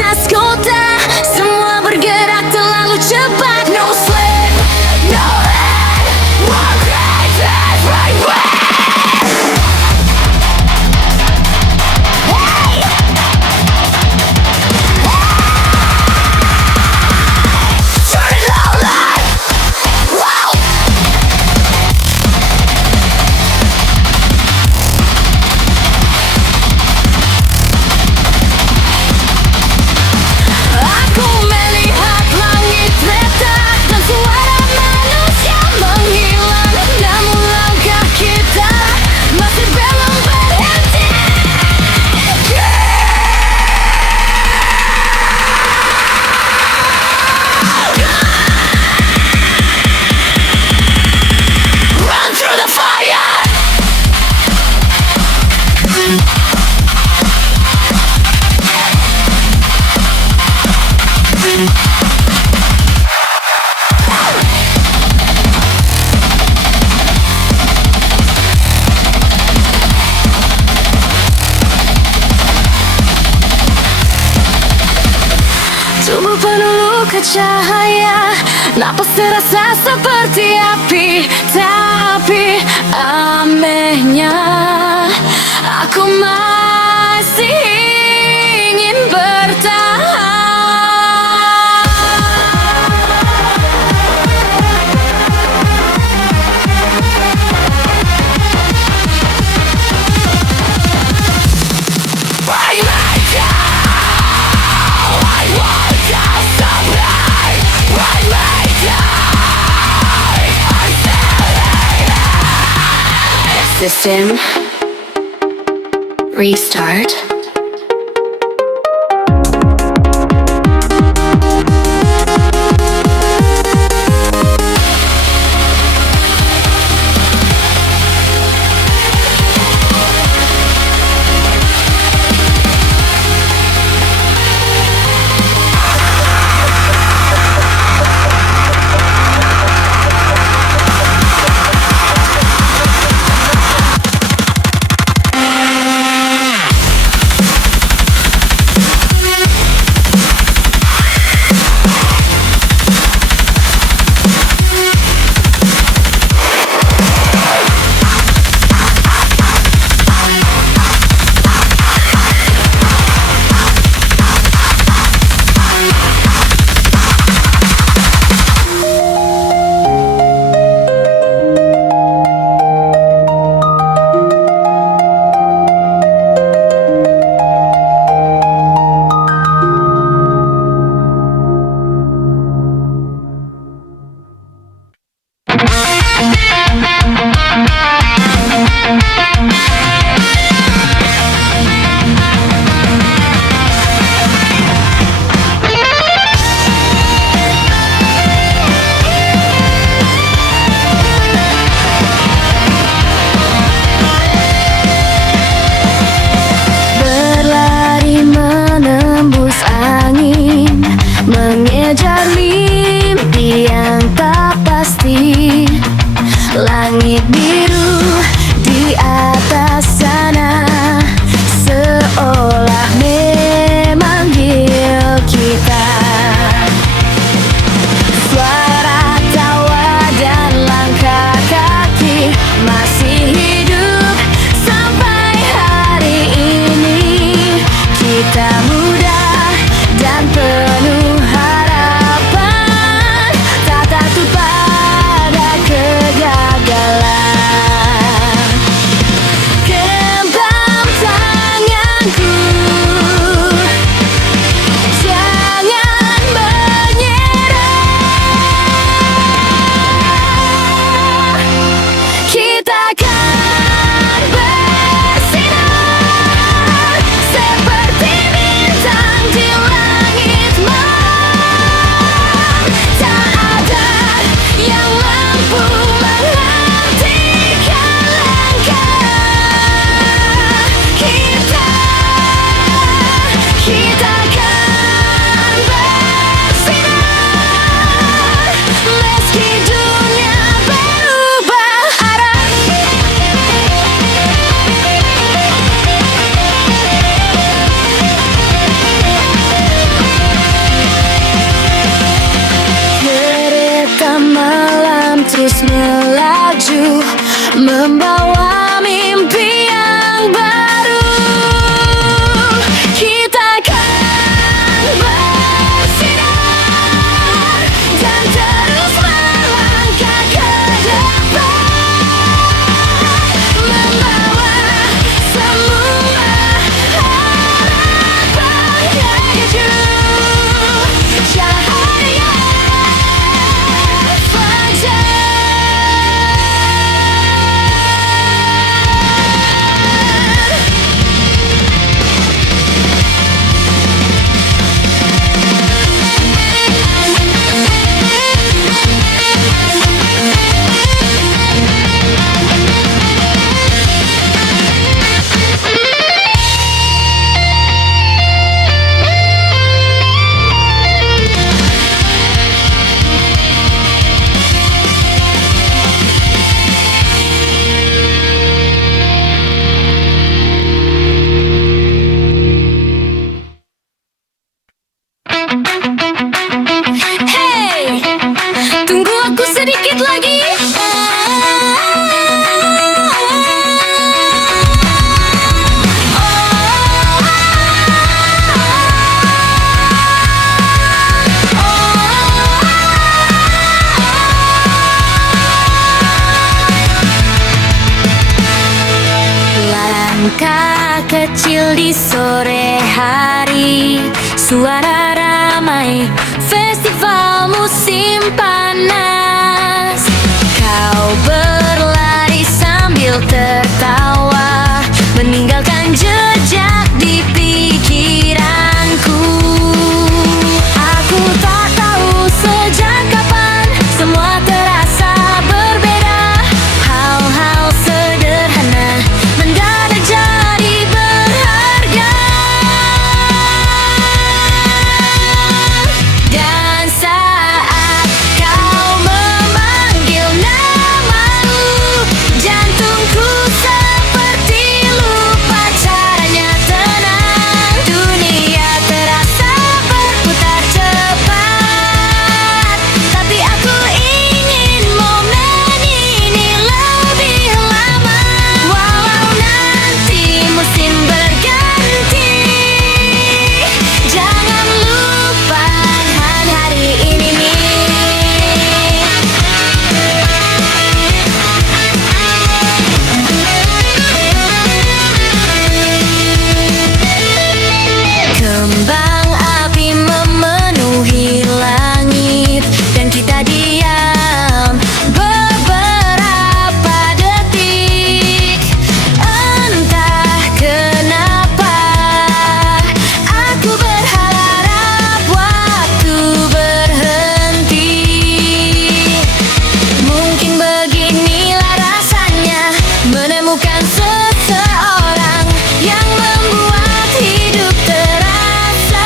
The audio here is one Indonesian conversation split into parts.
atasku dah. Semua bergerak terlalu cepat. No sleep, no end. Walk right way. Turn it all on. Wow. Aku melihat langit retak dan suara manusia menghilang. Namun langkah kita masih belum berhenti. Run through the fire. Tubuh penuh luka cahaya, napas terasa seperti api. Tapi anehnya aku masih ingin bertahan. System restart. maju, membawa mimpi yang baru. Kita akan bersinar dan terus melangkah ke depan, membawa semua harapan menuju cahaya fajar. Hey, tunggu aku sedikit lagi. Langkah kecil di sore hari, suara ramai festival musim panas. Kau berlari sambil tertawa, meninggalkan jejak di pikiranku. Aku tak tahu sejak kapan semua terasa berbeda. Hal-hal sederhana mendadak jadi berharga. Dan saat kau memanggil namaku, jantungku seperti lupa caranya tenang. Dunia terasa berputar cepat, tapi aku ingin momen ini lebih lama. Walau nanti musim berganti, jangan lupakan hari ini. Kembang api memenuhi langit dan kita diam beberapa detik. Entah kenapa aku berharap waktu berhenti. Mungkin beginilah rasanya menemukan seseorang yang membuat hidup terasa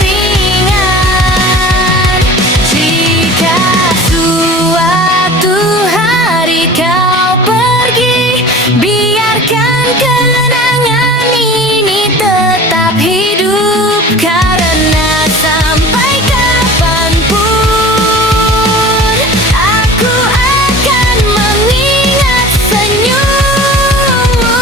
ringan. Jika suatu hari kau pergi, biarkan kenangan ini tetap hidup, karena sampai kapanpun aku akan mengingat senyummu.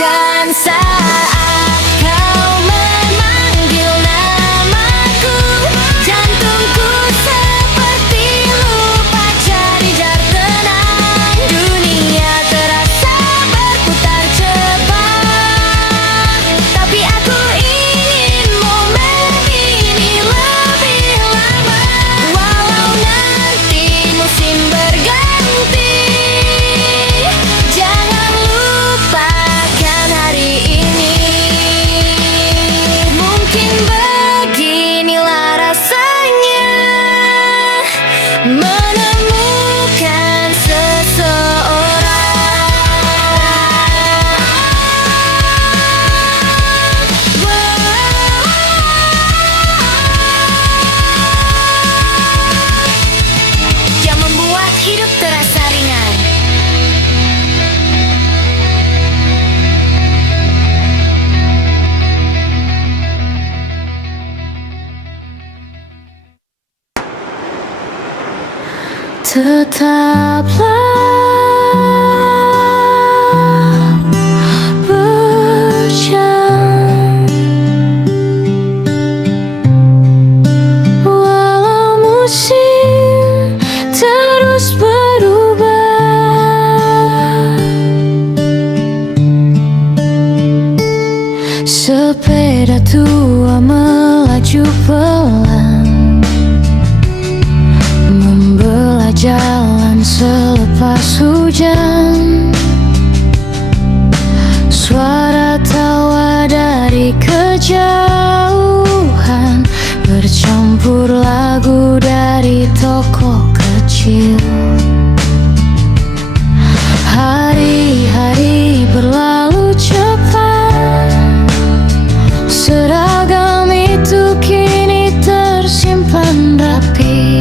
Dan saat kau memanggil namaku, jantungku seperti lupa cari jar tenang. Dunia terasa berputar cepat, tapi aku ingin momen ini lebih lama. Walau nanti musim berganti, jangan lupakan hari ini. Mungkin beginilah rasanya menemukan seseorang. Yang membuat hidup terasa ringan. Tetaplah melaju pelan, membelah jalan selepas hujan. Suara tawa dari kejauhan bercampur lagu dari toko kecil. Hari-hari berlalu cepat, seragam itu kini tersimpan rapi.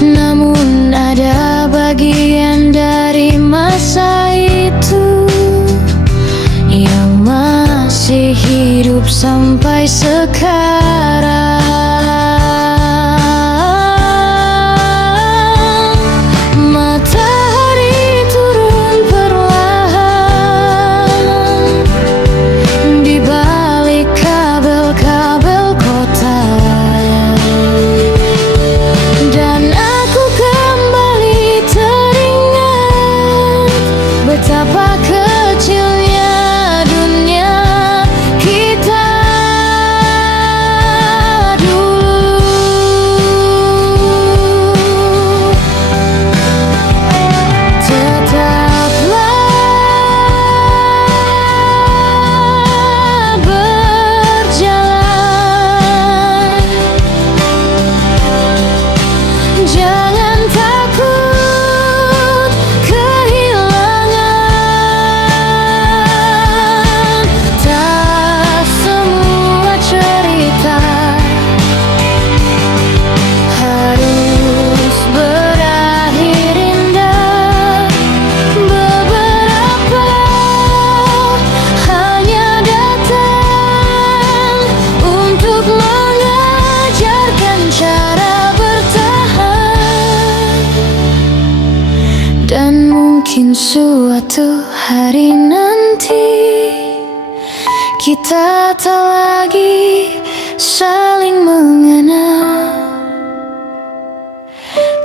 Namun ada bagian dari masa itu yang masih hidup sampai sekarang. Matahari turun perlahan di balik kabel-kabel kota, dan aku kembali teringat betapa kecilnya dunia kita dulu. Tetaplah berjalan, jangan takut kehilangan. Tak semua cerita harus berakhir indah. Beberapa hanya datang untuk mengajarkan cara bertahan. Dan mungkin suatu hari nanti kita tak lagi saling mengenal,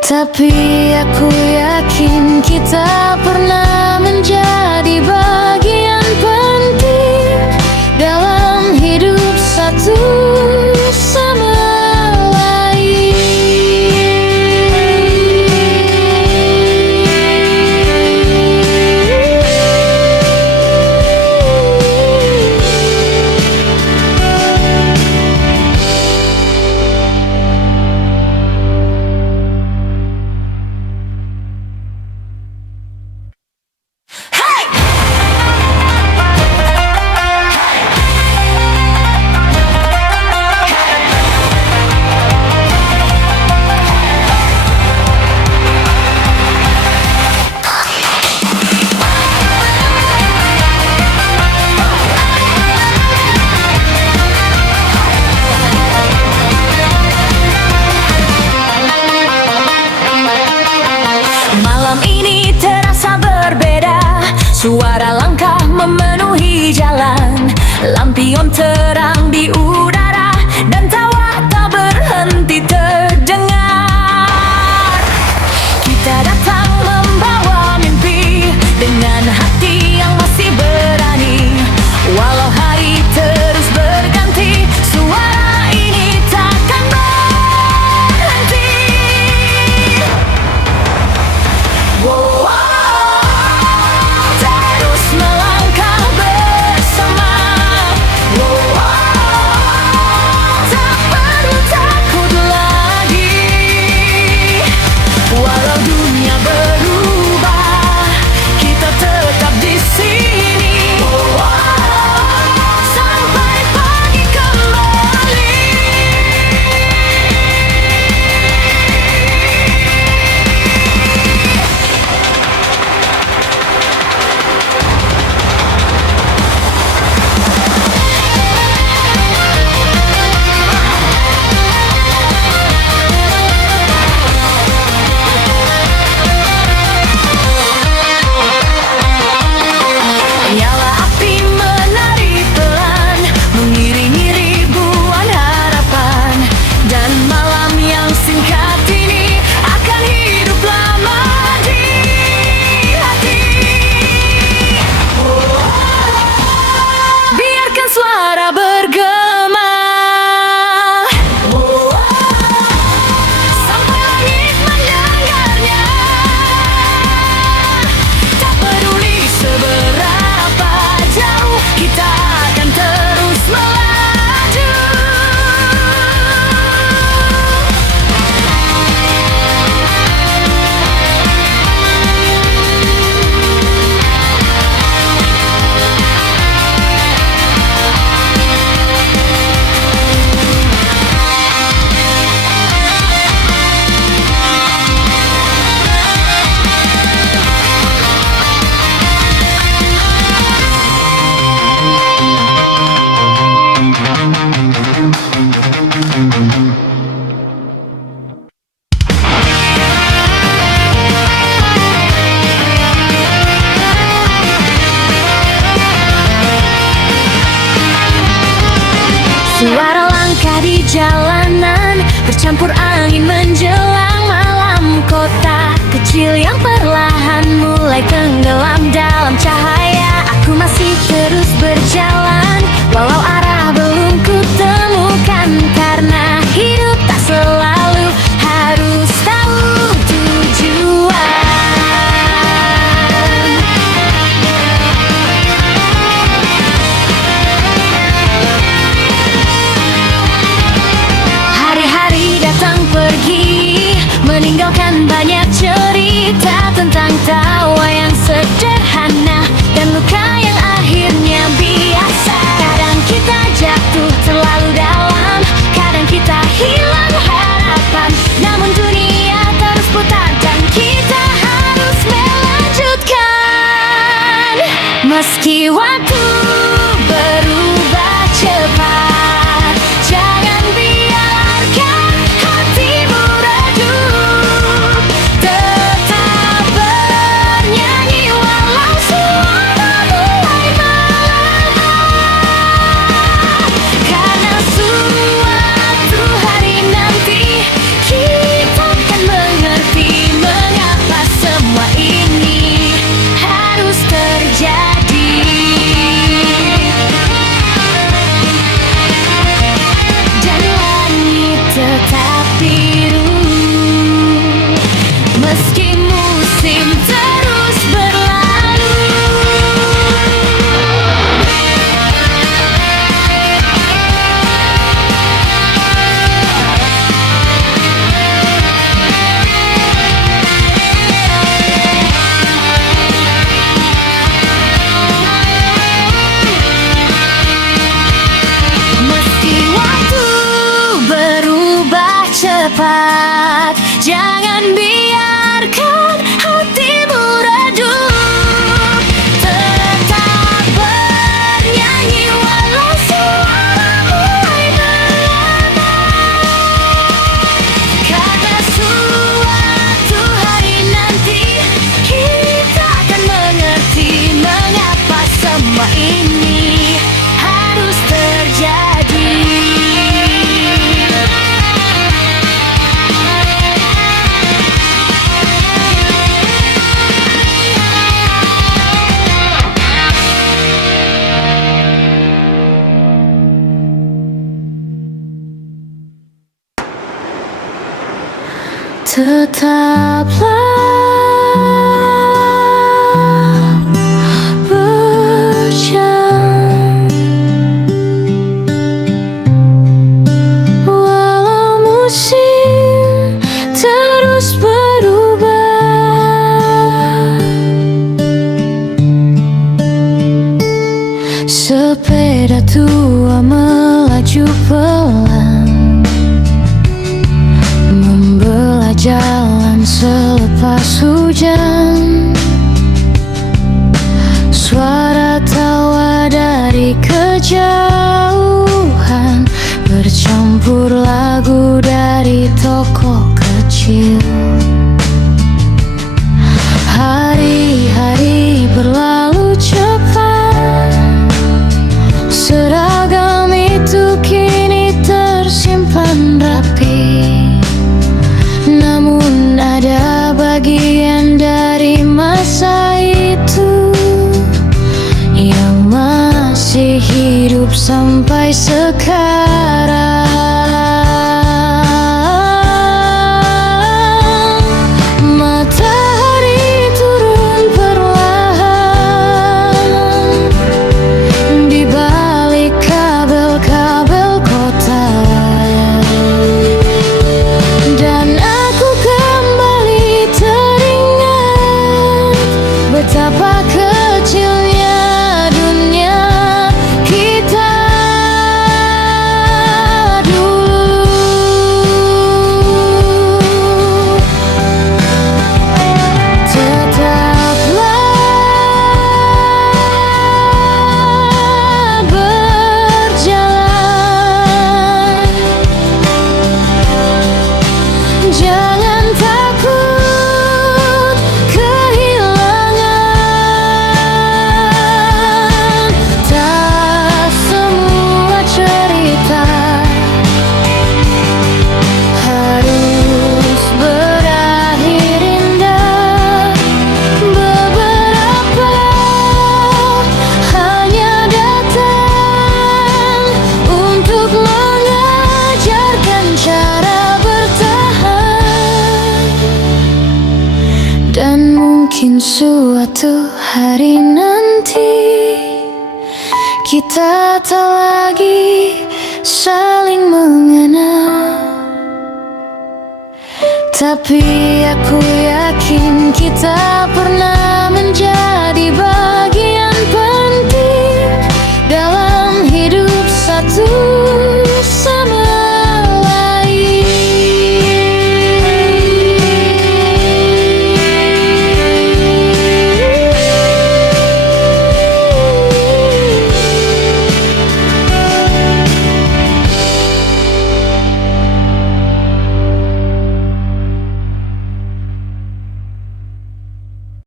tapi aku yakin kita pernah menjadi bagian penting dalam hidup satu sama Malam ini terasa berbeda, suara langkah memenuhi jalan, lampion terang di udara, dan tawa tak berhenti terdengar. Kita datang membawa mimpi dengan hati yang masih berani. Walau hari terus berganti, suara ini takkan berhenti. Wow, terus melangkah bersama. Wow, campur angin menjelang malam. Kota kecil yang perlahan mulai tenggelam dalam cahaya. Aku masih terus berjalan walau arah belum kutemukan, karena hidup tak selalu harus tahu tujuan. Hari-hari datang pergi, meninggalkan banyak cerita tentang tawa yang sederhana dan luka yang akhirnya biasa. Kadang kita jatuh terlalu dalam, kadang kita hilang harapan, namun dunia terus putar dan kita harus melanjutkan. Meski waktu berubah cepat, jangan biarkan hatimu redup. Tetap bernyanyi walau suara mulai melemah, karena suatu hari nanti kita akan mengerti mengapa semua ini harus terjadi. Dan langit tetap biru meski musim terus berlalu. Meski waktu berubah cepat, jangan biarkan hatimu redup. Tetap bernyanyi walau suara mulai melemah, karena suatu hari nanti kita akan mengerti mengapa semua ini harus terjadi. Tetaplah berjalan walau musim terus berubah. Sepeda tua melaju pelan, membelah jalan selepas hujan. Suara tawa dari kejauhan bercampur lagu dari toko kecil. Hari-hari berlalu cepat, seragam itu kini tersimpan rapi. Namun ada bagian dari masa itu yang masih hidup sampai sekarang. Matahari turun perlahan di balik kabel-kabel kota, dan aku kembali teringat betapa kecilnya dunia kita. Mungkin suatu hari nanti kita tak lagi saling mengenal, tapi aku yakin kita pernah